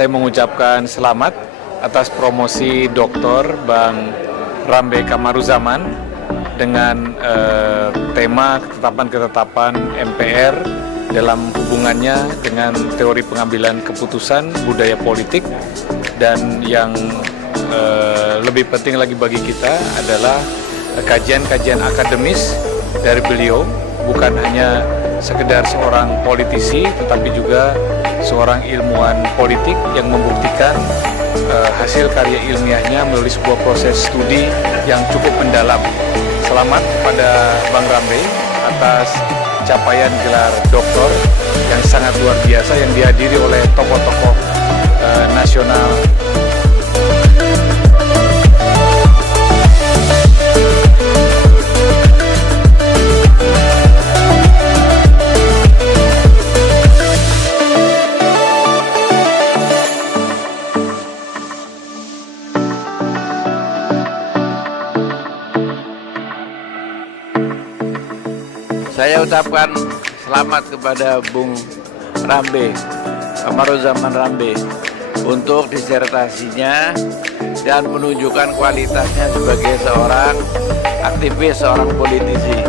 saya mengucapkan selamat atas promosi Dr. Bang Rambe Kamaruzaman dengan tema ketetapan-ketetapan MPR dalam hubungannya dengan teori pengambilan keputusan, budaya politik, dan yang lebih penting lagi bagi kita adalah kajian-kajian akademis dari beliau, bukan hanya sekedar seorang politisi tetapi juga seorang ilmuwan politik yang membuktikan hasil karya ilmiahnya melalui sebuah proses studi yang cukup mendalam. Selamat kepada Bang Rambe atas capaian gelar doktor yang sangat luar biasa yang dihadiri oleh tokoh-tokoh nasional. Saya ucapkan selamat kepada Bung Rambe, Kamaruzaman Rambe, untuk disertasinya dan menunjukkan kualitasnya sebagai seorang aktivis, seorang politisi.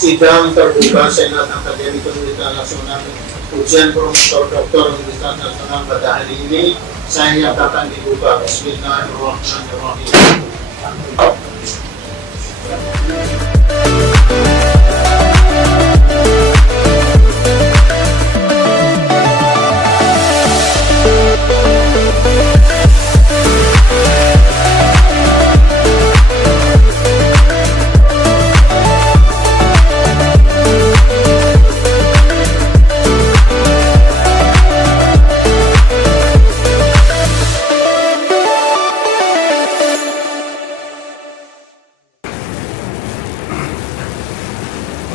Sidang terbuka Senat Akademi Pendidikan Nasional ujian promotor doktor Pendidikan Nasional pada hari ini saya nyatakan dibuka. Bismillahirrahmanirrahim.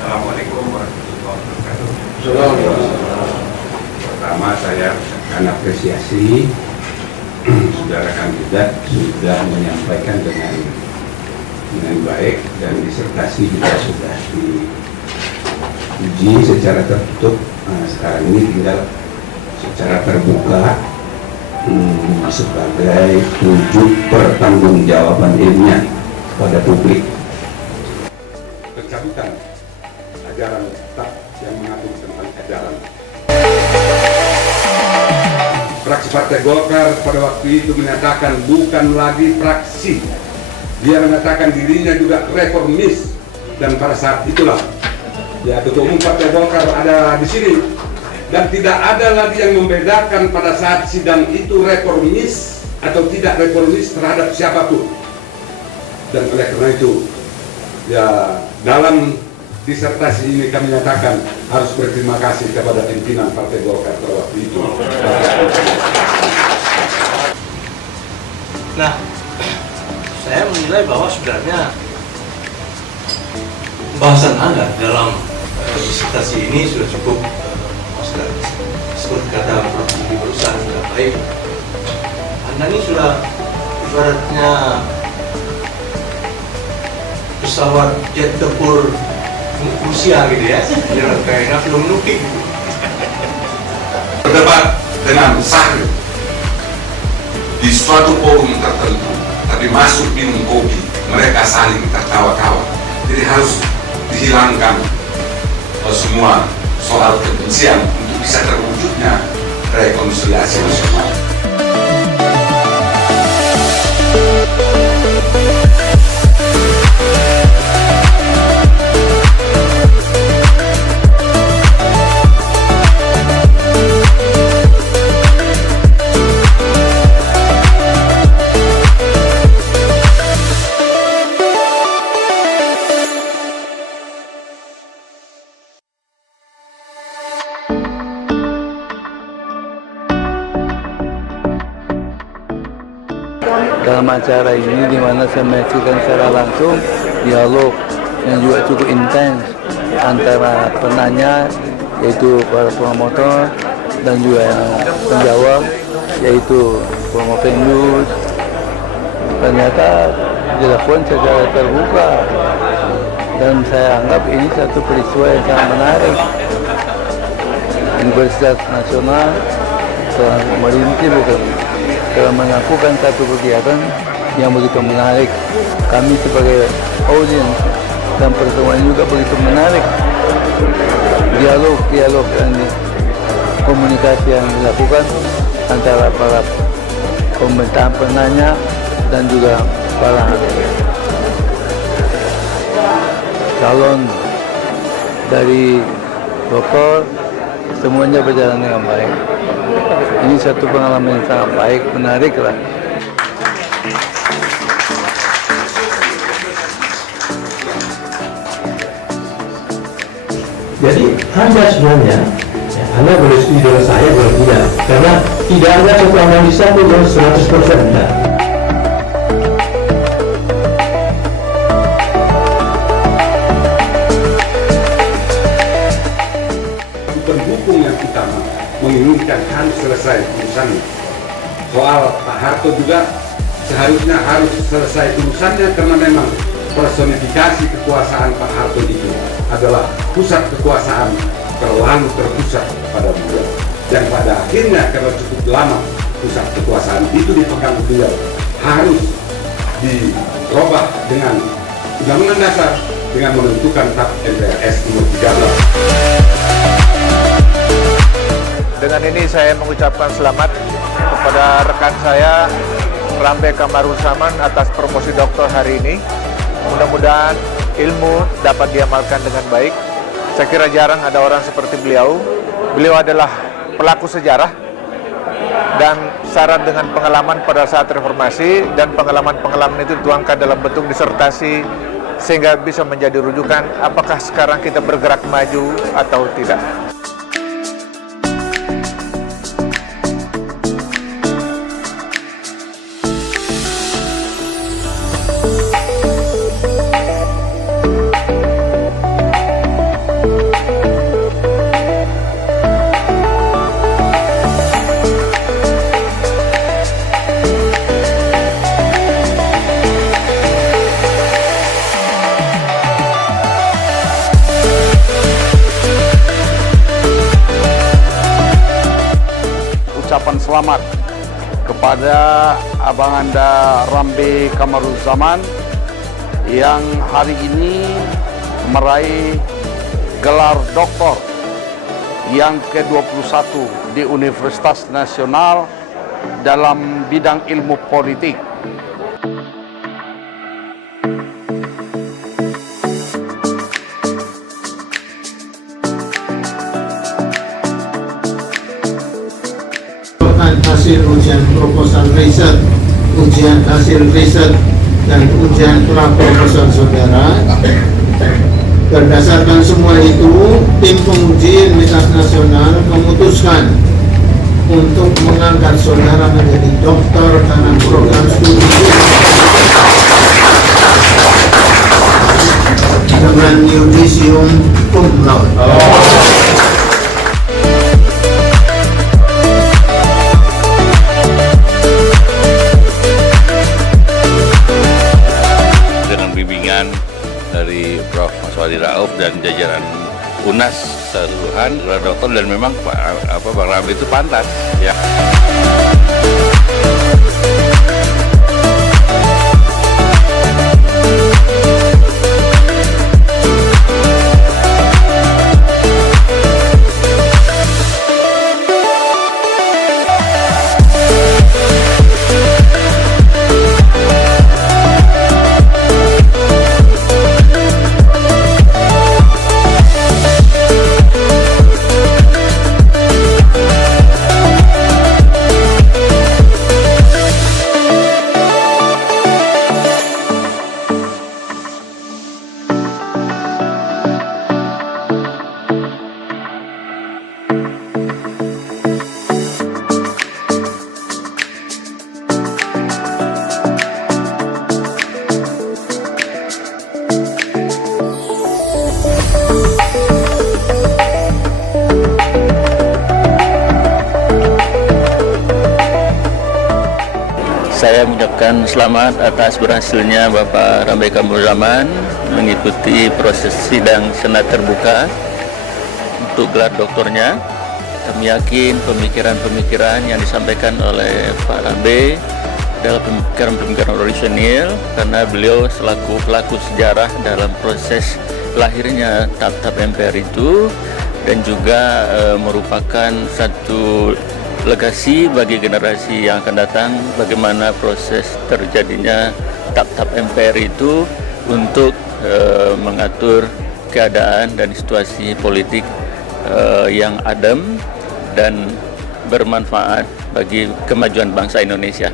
Assalamualaikum warahmatullahi wabarakatuh. Pertama saya akan apresiasi saudara kandidat sudah menyampaikan dengan baik dan disertasi juga sudah diuji secara tertutup. Sekarang ini tinggal secara terbuka sebagai wujud pertanggungjawaban ilmiah pada publik. Pencabutan ajaran tetap yang mengatur tentang ajaran. Fraksi Partai Golkar pada waktu itu menyatakan bukan lagi fraksi, dia menyatakan dirinya juga reformis, dan pada saat itulah ya Ketua Umum Partai Golkar ada di sini dan tidak ada lagi yang membedakan pada saat sidang itu reformis atau tidak reformis terhadap siapapun. Dan oleh karena itu ya dalam disertasi ini kami nyatakan harus berterima kasih kepada pimpinan Partai Golkar pada waktu itu. Nah, saya menilai bahwa sebenarnya bahasan Anda dalam disertasi ini sudah cukup, seperti kata Prof. Budi Barusan, sudah baik. Anda ini sudah ibaratnya pesawat jet tempur Rusia gitu ya, kayaknya belum nukik. Berdebat dengan sahih di suatu forum tertentu, tapi masuk minum kopi, mereka saling tertawa-tawa. Jadi harus dihilangkan semua soal kebencian untuk bisa terwujudnya rekonsiliasi nasional. Dalam acara ini di mana saya menyaksikan secara langsung dialog yang juga cukup intens antara penanya yaitu para promotor dan juga yang penjawab yaitu open news. Ternyata dilakukan secara terbuka, dan saya anggap ini satu peristiwa yang sangat menarik. Universitas Nasional telah melakukan satu kegiatan yang begitu menarik. Kami sebagai audiens dan pertemuan juga begitu menarik. Dialog dan komunikasi yang dilakukan antara para pemerintahan penanya dan juga para calon dari dokter, semuanya berjalan dengan baik. Ini satu pengalaman yang sangat baik, menarik lah. Jadi Anda sebenarnya, ya, Anda boleh setuju dengan saya, boleh tidak, karena tidak ada satu analisa pun yang 100% benar. Pendukung yang utama menginginkan harus selesai urusannya. Soal Pak Harto juga seharusnya harus selesai urusannya, karena memang personifikasi kekuasaan Pak Harto itu adalah pusat kekuasaan terlalu terpusat pada beliau, yang pada akhirnya karena cukup lama pusat kekuasaan itu dipegang beliau harus dirubah dengan Undang-Undang Dasar dengan menentukan TAP MPRS nomor 13. Dengan ini saya mengucapkan selamat kepada rekan saya Rambe Kamaruzaman atas promosi doktor hari ini. Mudah-mudahan ilmu dapat diamalkan dengan baik. Saya kira jarang ada orang seperti beliau. Beliau adalah pelaku sejarah dan syarat dengan pengalaman pada saat reformasi, dan pengalaman-pengalaman itu dituangkan dalam bentuk disertasi sehingga bisa menjadi rujukan apakah sekarang kita bergerak maju atau tidak. Ucapan selamat kepada Abang Anda Rambe Kamaruzaman yang hari ini meraih gelar doktor yang ke-21 di Universitas Nasional dalam bidang ilmu politik. Hasil ujian proposal riset, ujian hasil riset, dan ujian pra-proposal saudara. Berdasarkan semua itu, tim penguji Universitas Nasional memutuskan untuk mengangkat saudara menjadi doktor dalam program studi dengan yudisium cum laude. Dari Prof. Maswadi Rauf dan jajaran UNAS keseluruhan, dokter, dan memang Bang Rambe itu pantas ya. Saya mengucapkan selamat atas berhasilnya Bapak Rambe Kamruzaman mengikuti proses sidang Senat terbuka untuk gelar doktornya. Kami yakin pemikiran-pemikiran yang disampaikan oleh Pak Rambe adalah pemikiran-pemikiran orisinil, karena beliau selaku pelaku sejarah dalam proses lahirnya TAP-TAP MPR itu, dan juga merupakan satu legasi bagi generasi yang akan datang bagaimana proses terjadinya TAP-TAP MPR itu untuk mengatur keadaan dan situasi politik yang adem dan bermanfaat bagi kemajuan bangsa Indonesia.